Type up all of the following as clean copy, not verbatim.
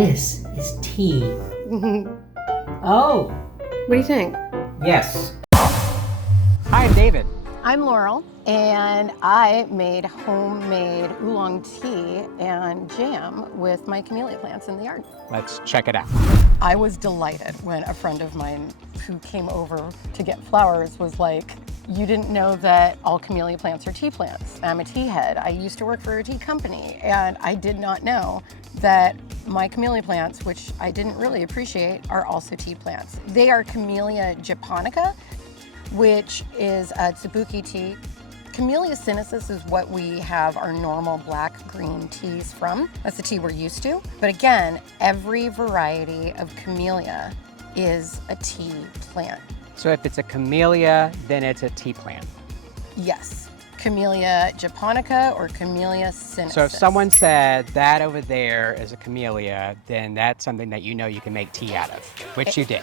This is tea. Oh. What do you think? Yes. Hi, I'm David. I'm Laurel, and I made homemade oolong tea and jam with my camellia plants in the yard. Let's check it out. I was delighted when a friend of mine who came over to get flowers was like, "You didn't know that all camellia plants are tea plants." I'm a tea head. I used to work for a tea company, and I did not know that my camellia plants, which I didn't really appreciate, are also tea plants. They are Camellia japonica, which is a tzabuki tea. Camellia sinensis is what we have our normal black-green teas from. That's the tea we're used to. But again, every variety of camellia is a tea plant. So if it's a camellia, then it's a tea plant. Yes, Camellia japonica or Camellia sinensis. So if someone said that over there is a camellia, then that's something that you know you can make tea out of, which you did.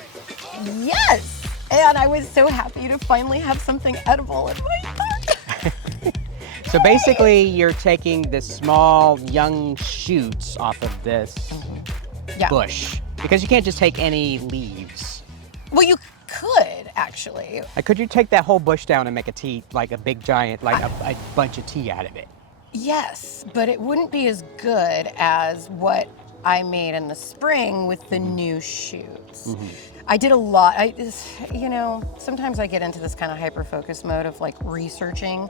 Yes! And I was so happy to finally have something edible in my yard. So basically, you're taking the small young shoots off of this bush, because you can't just take any leaves. Well, you could, actually. Could you take that whole bush down and make a tea, like a big giant, like a bunch of tea out of it? Yes, but it wouldn't be as good as what I made in the spring with the new shoots. I did a lot. Sometimes I get into this kind of hyper-focus mode of like researching,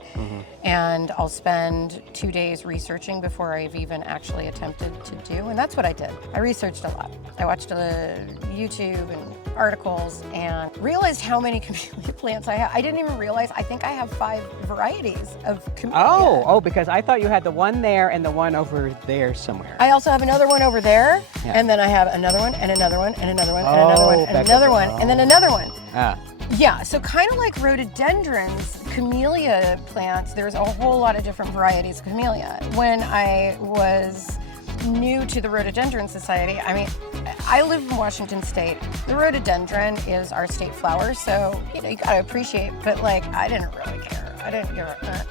and I'll spend 2 days researching before I've even actually attempted to do, and that's what I did. I researched a lot. I watched YouTube and articles and realized how many camellia plants I have. I didn't even realize, I think I have 5 varieties of camellia. Oh, because I thought you had the one there and the one over there somewhere. I also have another one over there, and then I have another one, and another one, and another one, and another one, and another one, and then another one. Yeah, so kind of like rhododendrons, camellia plants, there's a whole lot of different varieties of camellia. When I was new to the Rhododendron Society, I mean, I live in Washington State. The rhododendron is our state flower, so, you gotta appreciate, but like, I didn't really care. I didn't give a,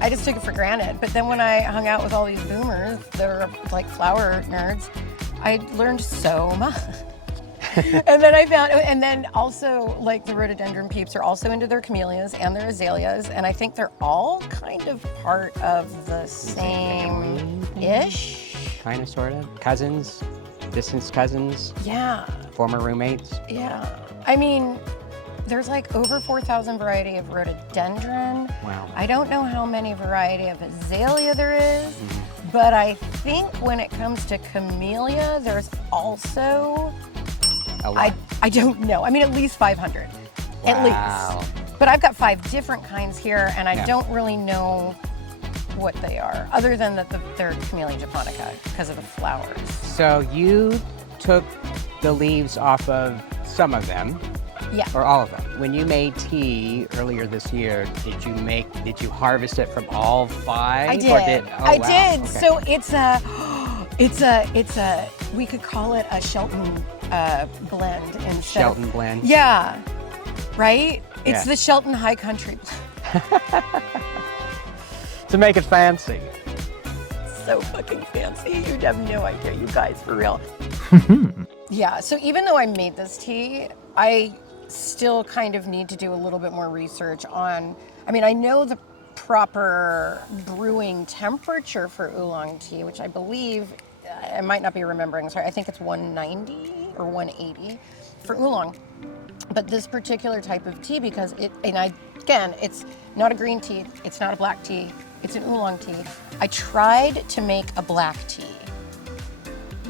I just took it for granted. But then when I hung out with all these boomers that are like flower nerds, I learned so much. And then I found, and then also like the rhododendron peeps are also into their camellias and their azaleas, and I think they're all kind of part of the same-ish. Kind of, sort of. Cousins, distant cousins. Yeah. Former roommates. Yeah. I mean, there's like over 4,000 variety of rhododendron. Wow. I don't know how many variety of azalea there is, but I think when it comes to camellia, there's also, I don't know. I mean, at least 500, at least. But I've got 5 different kinds here, and I don't really know what they are, other than that they're Camellia japonica because of the flowers. So you took the leaves off of some of them. Yeah. Or all of them. When you made tea earlier this year, did you harvest it from all 5? I did. I did. Okay. So it's a, we could call it a Shelton blend instead. Shelton blend. Yeah. Right? It's Yeah. the Shelton High Country blend. To make it fancy. So fucking fancy. You have no idea, you guys, for real. Yeah, so even though I made this tea, I still kind of need to do a little bit more research on, I mean, I know the proper brewing temperature for oolong tea, which I believe, I might not be remembering, sorry, I think it's 190 or 180 for oolong. But this particular type of tea, because again, it's not a green tea, it's not a black tea, it's an oolong tea. I tried to make a black tea.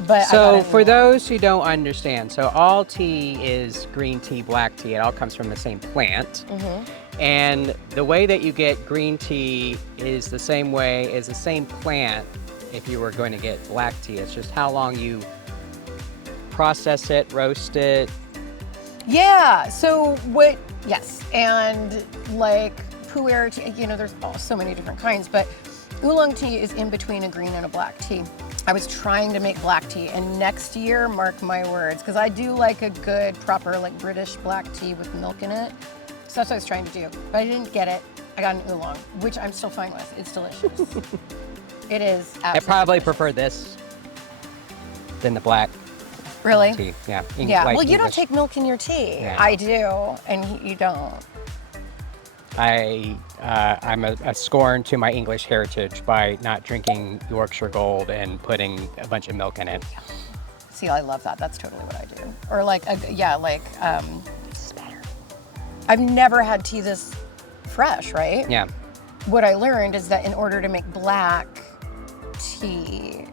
But so for those who don't understand, so all tea is green tea, black tea. It all comes from the same plant. And the way that you get green tea is the same way as the same plant if you were going to get black tea. It's just how long you process it, roast it. Yeah, so yes, and like pu'er tea, there's so many different kinds, but oolong tea is in between a green and a black tea. I was trying to make black tea, and next year, mark my words, because I do like a good, proper, like British black tea with milk in it. So that's what I was trying to do, but I didn't get it. I got an oolong, which I'm still fine with. It's delicious. It is absolutely I probably delicious. prefer this. than the black Really? tea. Yeah. Yeah. Like Well, you don't English. take milk in your tea. Yeah. I do, and you don't. I'm a scorn to my English heritage by not drinking Yorkshire Gold and putting a bunch of milk in it. See, I love that. That's totally what I do. Or like, This is better. I've never had tea this fresh, right? Yeah. What I learned is that in order to make black tea,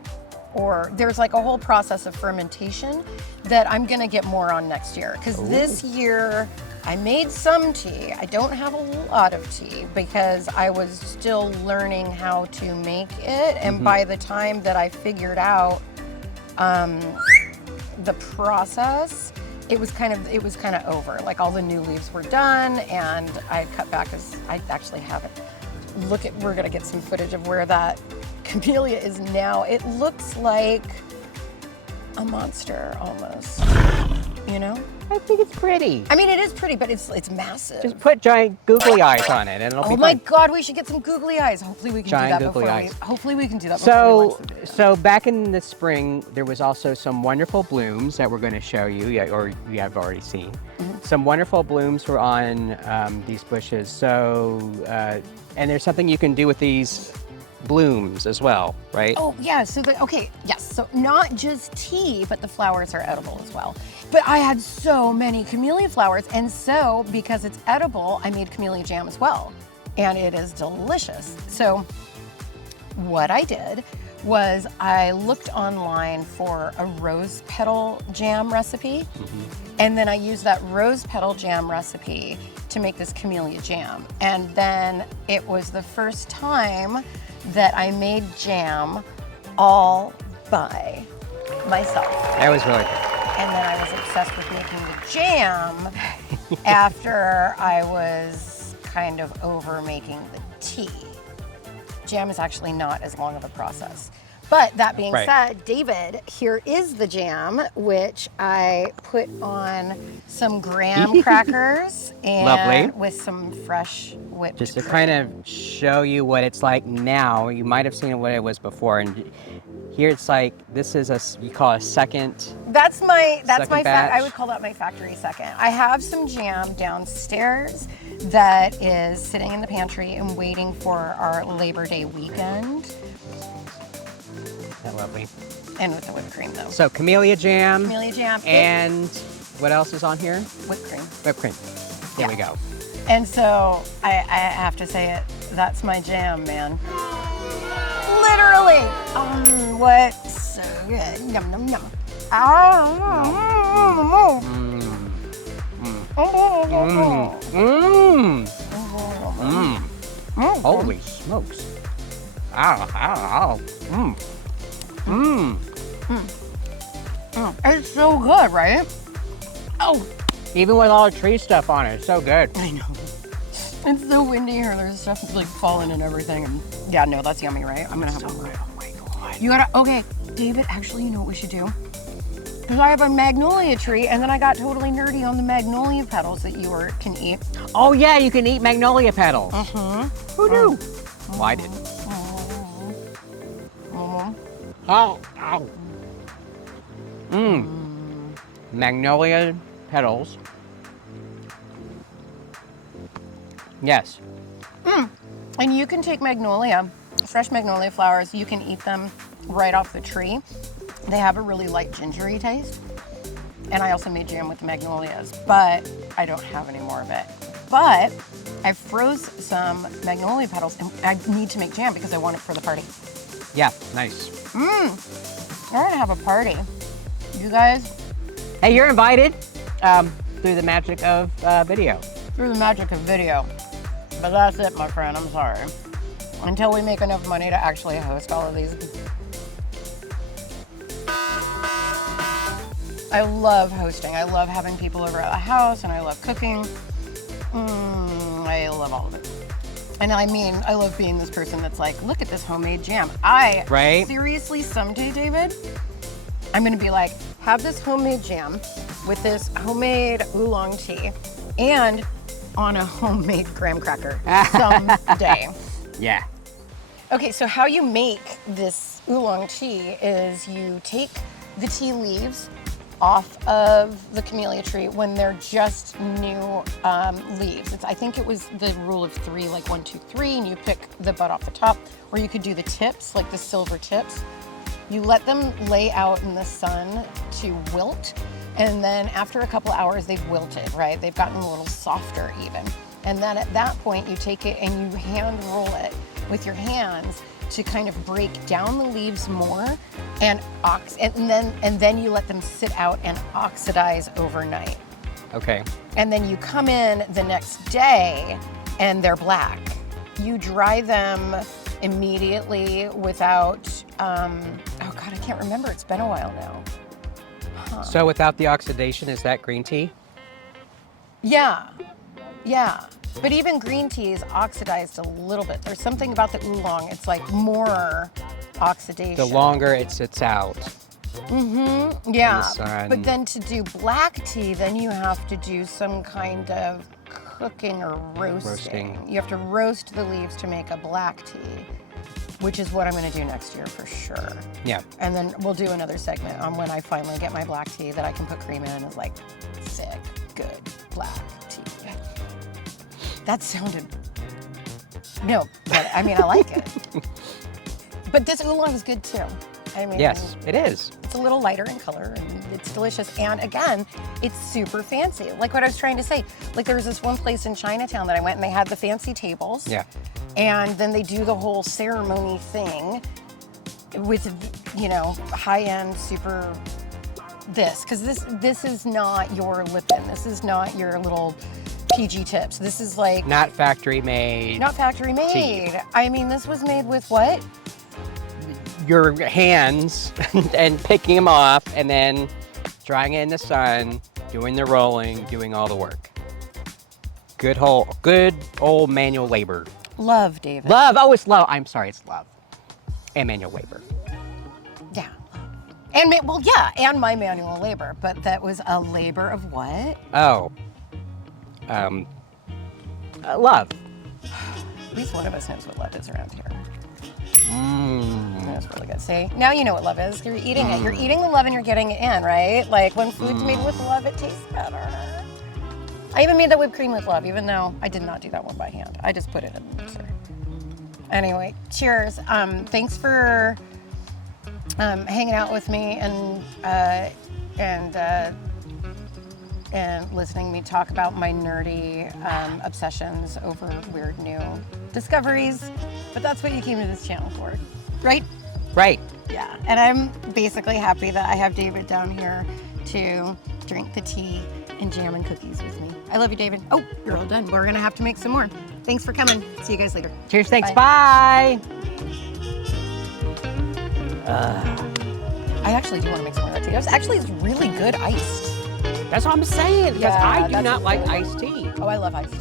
or there's like a whole process of fermentation that I'm gonna get more on next year. Because this year I made some tea. I don't have a lot of tea because I was still learning how to make it. And by the time that I figured out the process, it was kind of over. Like all the new leaves were done, and I had cut back because I actually haven't. We're gonna get some footage of where that camellia is now. It looks like a monster almost, you know? I think it's pretty. I mean, it is pretty, but it's massive. Just put giant googly eyes on it and it'll be Oh my fun. God, we should get some googly eyes. Hopefully we can Giant do that googly before eyes. hopefully we can do that before we launch the video. So back in the spring, there was also some wonderful blooms that we're going to show you, or you have already seen. Some wonderful blooms were on these bushes. So, and there's something you can do with these blooms as well, right? Oh yeah, so yes. So not just tea, but the flowers are edible as well. But I had so many camellia flowers, and so because it's edible, I made camellia jam as well. And it is delicious. So what I did was I looked online for a rose petal jam recipe, and then I used that rose petal jam recipe to make this camellia jam. And then it was the first time that I made jam all by myself. That was really good. And then I was obsessed with making the jam after I was kind of over making the tea. Jam is actually not as long of a process. But that being said, David, here is the jam, which I put on some graham crackers and Lovely. with some fresh whipped Just to cream. kind of show you what it's like now. You might have seen what it was before, and here it's like this is you call a second. That's my Second batch. I would call that my factory second. I have some jam downstairs that is sitting in the pantry and waiting for our Labor Day weekend. That lovely. And with the whipped cream though. So camellia jam. Camellia jam And what else is on here? whipped cream. Whipped cream. There we go. And so I have to say it, that's my jam, man. Literally. What? So good. Yum, yum, yum. Holy smokes. Ow, ow, ow. It's so good, right? Oh, Even with all the tree stuff on it, it's so good. I know. It's so windy here. There's stuff like falling and everything. And yeah, no, that's yummy, right? I'm gonna have one more. Oh my God. You gotta, okay, David, actually, you know what we should do? Because I have a magnolia tree, and then I got totally nerdy on the magnolia petals that you can eat. Oh yeah, you can eat magnolia petals. Who knew? Well, I didn't. Oh, ow. Magnolia petals. Yes. And you can take magnolia, fresh magnolia flowers, you can eat them right off the tree. They have a really light gingery taste. And I also made jam with the magnolias, but I don't have any more of it. But I froze some magnolia petals, and I need to make jam because I want it for the party. Yeah, nice. We're gonna have a party. You guys, Hey, you're invited through the magic of video. through the magic of video. But that's it, my friend, I'm sorry. Until we make enough money to actually host all of these. I love hosting. I love having people over at the house, and I love cooking. I love all of it. And I mean, I love being this person that's like, look at this homemade jam. Right. Seriously, someday, David, I'm gonna be like, have this homemade jam with this homemade oolong tea and on a homemade graham cracker someday. Yeah. Okay, so how you make this oolong tea is you take the tea leaves off of the camellia tree when they're just new leaves. I think it was the rule of 3, like 1, 2, 3, and you pick the bud off the top, or you could do the tips, like the silver tips. You let them lay out in the sun to wilt, and then after a couple hours, they've wilted, right? They've gotten a little softer even. And then at that point, you take it and you hand roll it with your hands to kind of break down the leaves more and then you let them sit out and oxidize overnight. Okay. And then you come in the next day and they're black. You dry them immediately without, oh God, I can't remember. It's been a while now. Huh. So without the oxidation, is that green tea? Yeah. But even green tea is oxidized a little bit. There's something about the oolong. It's like more oxidation. The longer it sits out. Mm-hmm. Yeah. Sun. But then to do black tea, then you have to do some kind of cooking or roasting. You have to roast the leaves to make a black tea, which is what I'm going to do next year for sure. Yeah. And then we'll do another segment on when I finally get my black tea that I can put cream in and is like sick, good black tea. That sounded, no, but I mean, I like it. But this oolong is good too. I mean, yes, it is. It's a little lighter in color and it's delicious. And again, it's super fancy. Like what I was trying to say, like there was this one place in Chinatown that I went and they had the fancy tables. Yeah. And then they do the whole ceremony thing with, you know, high-end super because this is not your Lipton. This is not your little PG tips. This is like not factory made. Not factory made. Tea. I mean, this was made with what? Your hands and picking them off and then drying it in the sun, doing the rolling, doing all the work. Good old manual labor. Love, David. Love. Oh, it's love. I'm sorry, it's love. And manual labor. Yeah. And and my manual labor, but that was a labor of what? Oh. Love. At least one of us knows what love is around here. That's really good. See, now you know what love is. You're eating it. You're eating the love and you're getting it in, right? Like when food's made with love, it tastes better. I even made that whipped cream with love, even though I did not do that one by hand. I just put it in the mixer. Anyway, cheers. Thanks for hanging out with me and listening to me talk about my nerdy obsessions over weird new discoveries. But that's what you came to this channel for, right? Right. Yeah, and I'm basically happy that I have David down here to drink the tea and jam and cookies with me. I love you, David. Oh, you're all done. We're gonna have to make some more. Thanks for coming. See you guys later. Cheers, thanks, bye. I actually do want to make some more of that tea. It's really good iced. That's what I'm saying, because Yeah, I do that's not like really iced tea. Oh, I love iced tea.